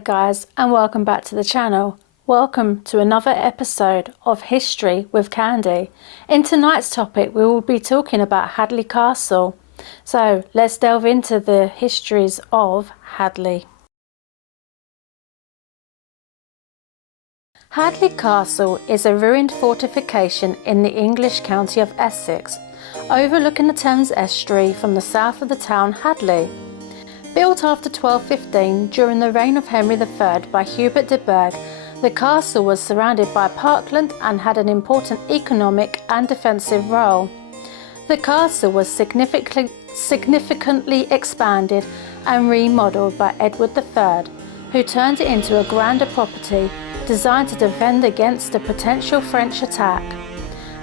Hello guys, and welcome back to the channel. Welcome to another episode of History with Candi. In tonight's topic we will be talking about Hadleigh Castle. So let's delve into the histories of Hadleigh. Hadleigh Castle is a ruined fortification in the English county of Essex, overlooking the Thames estuary from the south of the town Hadleigh. Built after 1215 during the reign of Henry III by Hubert de Burgh, the castle was surrounded by parkland and had an important economic and defensive role. The castle was significantly expanded and remodelled by Edward III, who turned it into a grander property designed to defend against a potential French attack,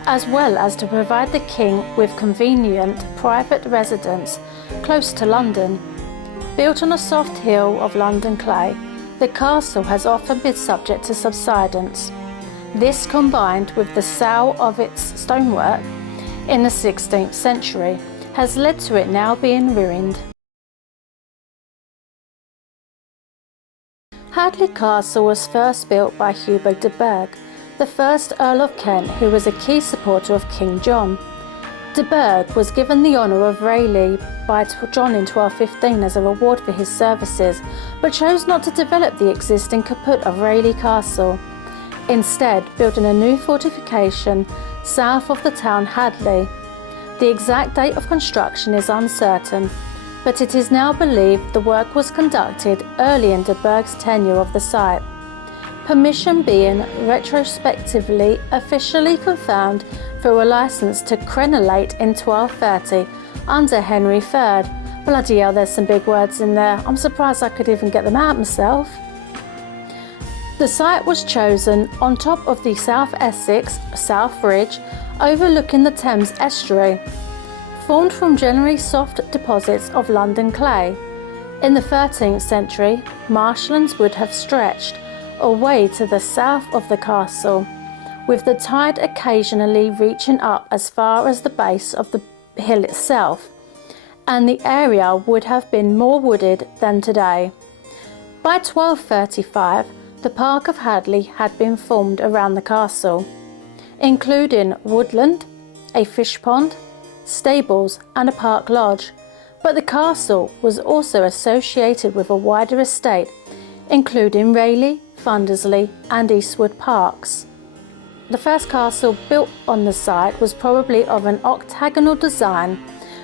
as well as to provide the king with convenient private residence close to London. Built on a soft hill of London clay, the castle has often been subject to subsidence. This, combined with the sale of its stonework in the 16th century, has led to it now being ruined. Hadleigh Castle was first built by Hubert de Burgh, the first Earl of Kent, who was a key supporter of King John. De Burgh was given the honour of Rayleigh by John in 1215 as a reward for his services, but chose not to develop the existing caput of Hadleigh Castle, instead building a new fortification south of the town Hadleigh. The exact date of construction is uncertain, but it is now believed the work was conducted early in de Burgh's tenure of the site, permission being retrospectively officially confirmed through a licence to crenellate in 1230 under Henry III. Bloody hell, there's some big words in there. I'm surprised I could even get them out myself. The site was chosen on top of the South Essex South Ridge, overlooking the Thames estuary, formed from generally soft deposits of London clay. In the 13th century, marshlands would have stretched away to the south of the castle, with the tide occasionally reaching up as far as the base of the hill itself, and the area would have been more wooded than today. By 1235, the Park of Hadleigh had been formed around the castle, including woodland, a fish pond, stables and a park lodge, but the castle was also associated with a wider estate, including Rayleigh, Fundersley and Eastwood parks. The first castle built on the site was probably of an octagonal design,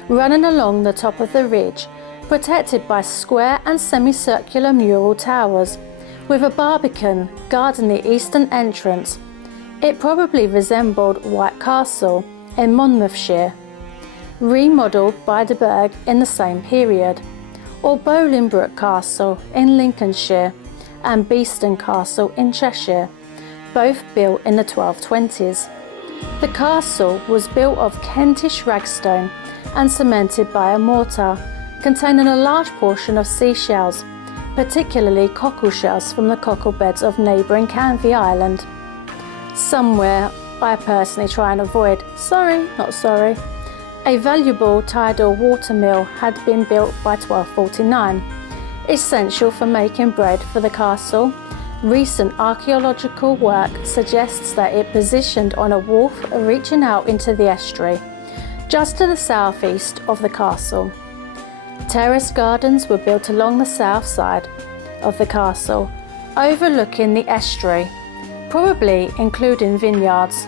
running along the top of the ridge, protected by square and semicircular mural towers, with a barbican guarding the eastern entrance. It probably resembled White Castle in Monmouthshire, remodelled by de Burgh in the same period, or Bolingbroke Castle in Lincolnshire and Beeston Castle in Cheshire, both built in the 1220s. The castle was built of Kentish ragstone and cemented by a mortar, containing a large portion of seashells, particularly cockle shells from the cockle beds of neighbouring Candi Island. Somewhere I personally try and avoid, a valuable tidal watermill had been built by 1249, essential for making bread for the castle. Recent archaeological work suggests that it positioned on a wharf reaching out into the estuary, just to the southeast of the castle. Terraced gardens were built along the south side of the castle, overlooking the estuary, probably including vineyards.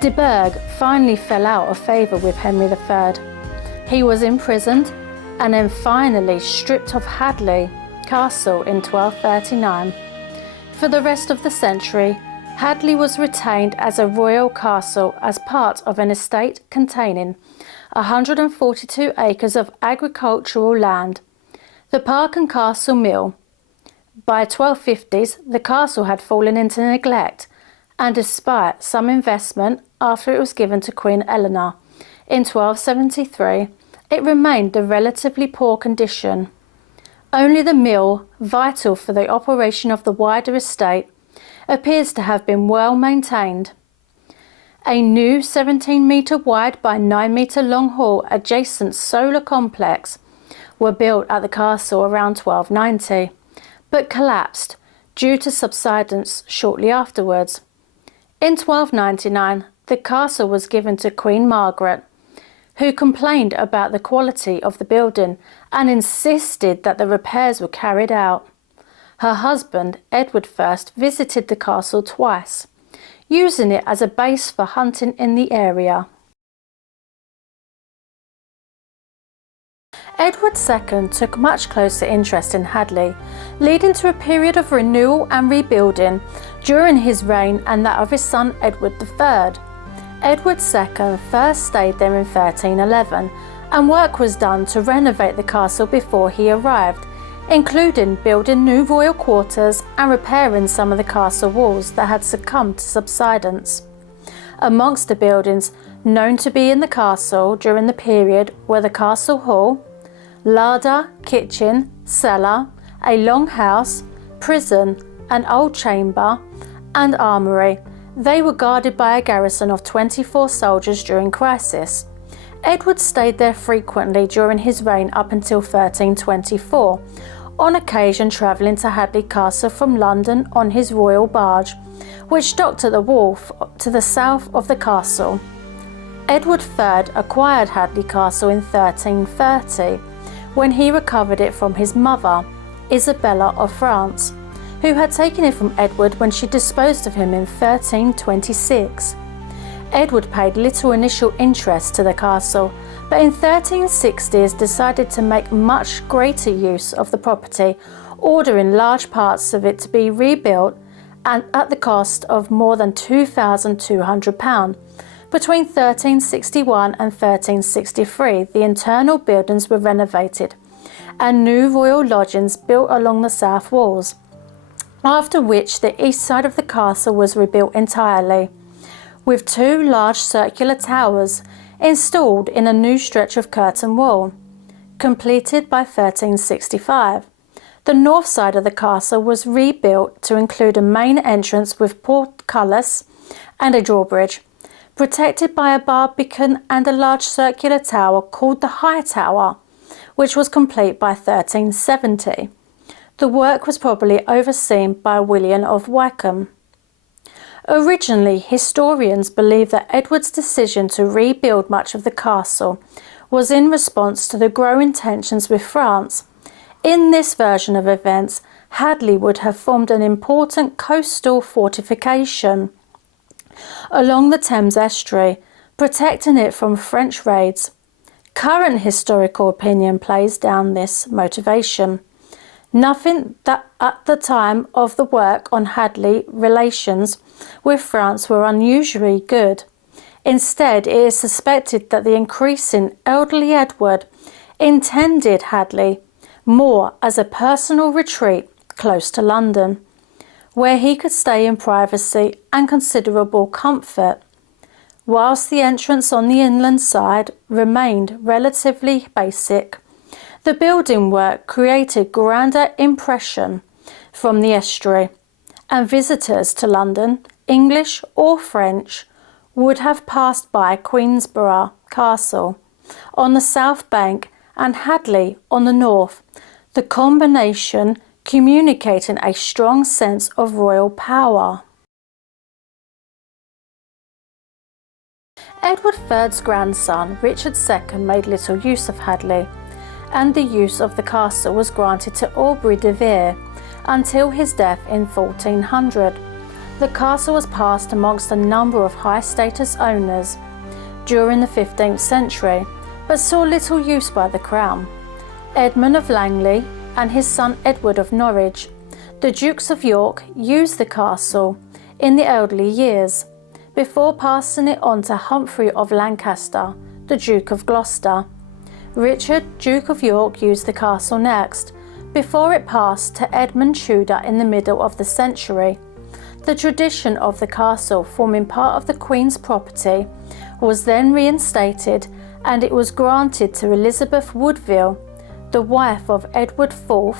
De Burgh finally fell out of favour with Henry III. He was imprisoned and then finally stripped of Hadleigh Castle in 1239. For the rest of the century, Hadleigh was retained as a royal castle as part of an estate containing 142 acres of agricultural land, the Park and Castle Mill. By 1250s, the castle had fallen into neglect, and despite some investment after it was given to Queen Eleanor in 1273, it remained in relatively poor condition. Only the mill, vital for the operation of the wider estate, appears to have been well maintained. A new 17-metre wide by 9-metre long hall adjacent solar complex were built at the castle around 1290, but collapsed due to subsidence shortly afterwards. In 1299, the castle was given to Queen Margaret, who complained about the quality of the building and insisted that the repairs were carried out. Her husband, Edward I, visited the castle twice, using it as a base for hunting in the area. Edward II took much closer interest in Hadleigh, leading to a period of renewal and rebuilding during his reign and that of his son Edward III. Edward II first stayed there in 1311, and work was done to renovate the castle before he arrived, including building new royal quarters and repairing some of the castle walls that had succumbed to subsidence. Amongst the buildings known to be in the castle during the period were the castle hall, larder, kitchen, cellar, a longhouse, prison, an old chamber, and armoury. They were guarded by a garrison of 24 soldiers during crisis. Edward stayed there frequently during his reign up until 1324, on occasion travelling to Hadleigh Castle from London on his royal barge, which docked at the wharf to the south of the castle. Edward III acquired Hadleigh Castle in 1330, when he recovered it from his mother, Isabella of France, who had taken it from Edward when she disposed of him in 1326. Edward paid little initial interest to the castle, but in 1360s decided to make much greater use of the property, ordering large parts of it to be rebuilt and at the cost of more than £2,200. Between 1361 and 1363, the internal buildings were renovated and new royal lodgings built along the south walls, after which the east side of the castle was rebuilt entirely, with two large circular towers installed in a new stretch of curtain wall, completed by 1365. The north side of the castle was rebuilt to include a main entrance with portcullis and a drawbridge, protected by a barbican and a large circular tower called the High Tower, which was complete by 1370. The work was probably overseen by William of Wykeham. Originally, historians believe that Edward's decision to rebuild much of the castle was in response to the growing tensions with France. In this version of events, Hadleigh would have formed an important coastal fortification along the Thames estuary, protecting it from French raids. Current historical opinion plays down this motivation. Nothing that at the time of the work on Hadleigh relations with France were unusually good. Instead, it is suspected that the increasing elderly Edward intended Hadleigh more as a personal retreat close to London, where he could stay in privacy and considerable comfort, whilst the entrance on the inland side remained relatively basic. The building work created grander impression from the estuary, and visitors to London, English or French, would have passed by Queensborough Castle on the south bank and Hadleigh on the north, the combination communicating a strong sense of royal power. Edward III's grandson, Richard II, made little use of Hadleigh, and the use of the castle was granted to Aubrey de Vere until his death in 1400. The castle was passed amongst a number of high-status owners during the 15th century, but saw little use by the Crown. Edmund of Langley and his son Edward of Norwich, the Dukes of York, used the castle in the early years, before passing it on to Humphrey of Lancaster, the Duke of Gloucester. Richard, Duke of York, used the castle next, before it passed to Edmund Tudor in the middle of the century. The tradition of the castle forming part of the Queen's property was then reinstated, and it was granted to Elizabeth Woodville, the wife of Edward IV.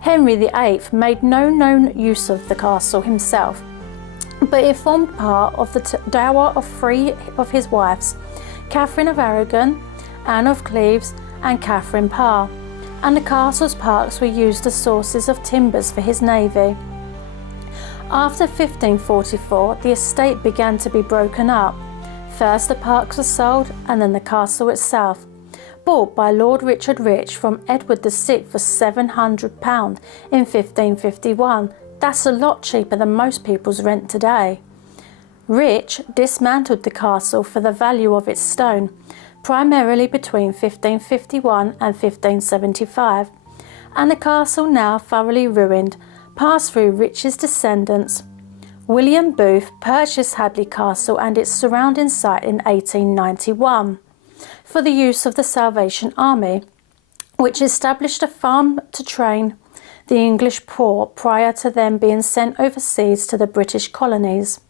Henry VIII made no known use of the castle himself, but it formed part of the dower of three of his wives, Catherine of Aragon, Anne of Cleves and Catherine Parr, and the castle's parks were used as sources of timbers for his navy. After 1544, the estate began to be broken up. First the parks were sold, and then the castle itself, bought by Lord Richard Rich from Edward VI for £700 in 1551. That's a lot cheaper than most people's rent today. Rich dismantled the castle for the value of its stone, primarily between 1551 and 1575, and the castle, now thoroughly ruined, passed through Rich's descendants. William Booth purchased Hadleigh Castle and its surrounding site in 1891 for the use of the Salvation Army, which established a farm to train the English poor prior to them being sent overseas to the British colonies.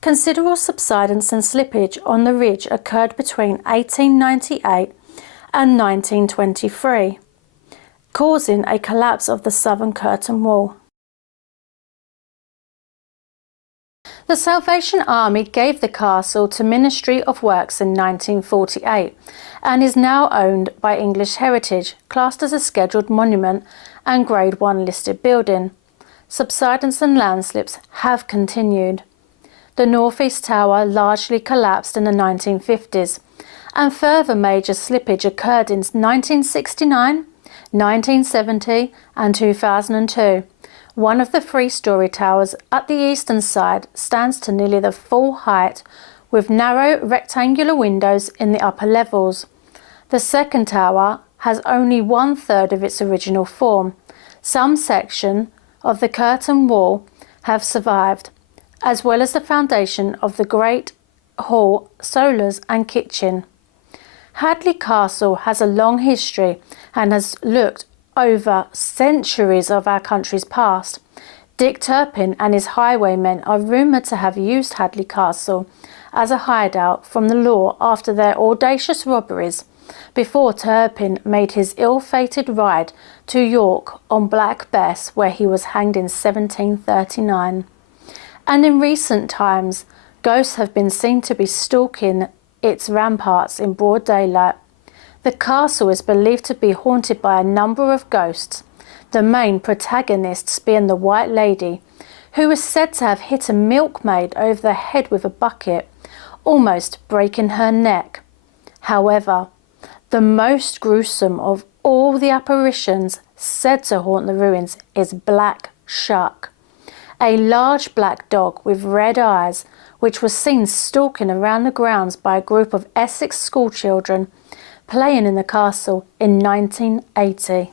Considerable subsidence and slippage on the ridge occurred between 1898 and 1923, causing a collapse of the southern curtain wall. The Salvation Army gave the castle to Ministry of Works in 1948 and is now owned by English Heritage, classed as a scheduled monument and Grade 1 listed building. Subsidence and landslips have continued. The northeast tower largely collapsed in the 1950s, and further major slippage occurred in 1969, 1970 and 2002. One of the three-storey towers at the eastern side stands to nearly the full height, with narrow rectangular windows in the upper levels. The second tower has only 1/3 of its original form. Some section of the curtain wall have survived, as well as the foundation of the Great Hall, solars and kitchen. Hadleigh Castle has a long history and has looked over centuries of our country's past. Dick Turpin and his highwaymen are rumoured to have used Hadleigh Castle as a hideout from the law after their audacious robberies, before Turpin made his ill-fated ride to York on Black Bess, where he was hanged in 1739. And in recent times, ghosts have been seen to be stalking its ramparts in broad daylight. The castle is believed to be haunted by a number of ghosts, the main protagonists being the White Lady, who was said to have hit a milkmaid over the head with a bucket, almost breaking her neck. However, the most gruesome of all the apparitions said to haunt the ruins is Black Shuck, a large black dog with red eyes, which was seen stalking around the grounds by a group of Essex schoolchildren playing in the castle in 1980.